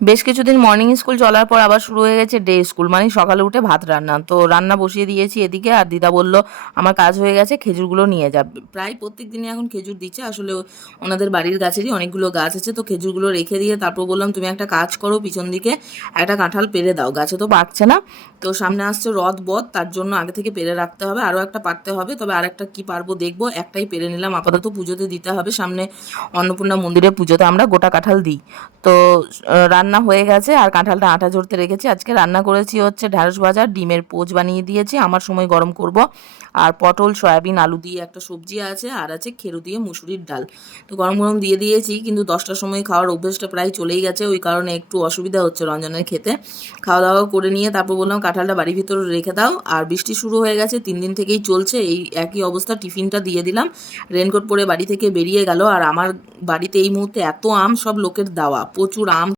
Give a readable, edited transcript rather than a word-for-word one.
বেশ কিছুদিন morning school চলার পর আবার শুরু হয়ে গেছে ডে স্কুল, মানে সকালে উঠে ভাত রান্না। তো রান্না বসিয়ে দিয়েছি এদিকে, আর দিদা বলল আমার কাজ হয়ে গেছে, খেজুরগুলো নিয়ে যাবে। প্রায় প্রত্যেক দিনই এখন খেজুর দিচ্ছে, আসলে ওনাদের বাড়ির গাছেরই অনেকগুলো গাছ আছে, তো খেজুরগুলো রেখে দিয়ে তারপর বললাম তুমি একটা কাজ করো, পিছন দিকে একটা কাঁঠাল পেড়ে দাও, গাছে তো পাকছে না। তো সামনে আসছে রথ বধ, তার জন্য আগে থেকে পেড়ে রাখতে হবে, আরও একটা পারতে হবে, তবে আরেকটা কি পারবো দেখবো। একটাই পেড়ে নিলাম, আপাতত পুজোতে দিতে হবে, সামনে অন্নপূর্ণা মন্দিরে পুজোতে আমরা গোটা কাঁঠাল দিই। তো রান্না হয়ে গেছে, আর কাঁঠালটা আটা ঝরতে রেখেছি। আজকে রান্না করেছি হচ্ছে ঢ্যাঁড়স ভাজা, ডিমের পোচ বানিয়ে দিয়েছি, আমার সময় গরম করব। আর পটল সয়াবিন আলু দিয়ে একটা সবজি আছে, আর আছে খেরু দিয়ে মুসুরির ডাল। তো গরম গরম দিয়ে দিয়েছি, কিন্তু 10টার সময় খাওয়ার অভ্যেসটা প্রায় চলেই গেছে, ওই কারণে একটু অসুবিধা হচ্ছে রঞ্জনের খেতে। খাওয়া দাওয়া করে নিয়ে তারপর বললাম কাঁঠালটা বাড়ির ভিতরে রেখে দাও। আর বৃষ্টি শুরু হয়ে গেছে, 3 দিন থেকেই চলছে এই একই অবস্থা। টিফিনটা দিয়ে দিলাম, রেনকোট পরে বাড়ি থেকে বেরিয়ে গেল। আর আমার বাড়িতে এই মুহূর্তে এত আম, সব লোকের দেওয়া, প্রচুর আম।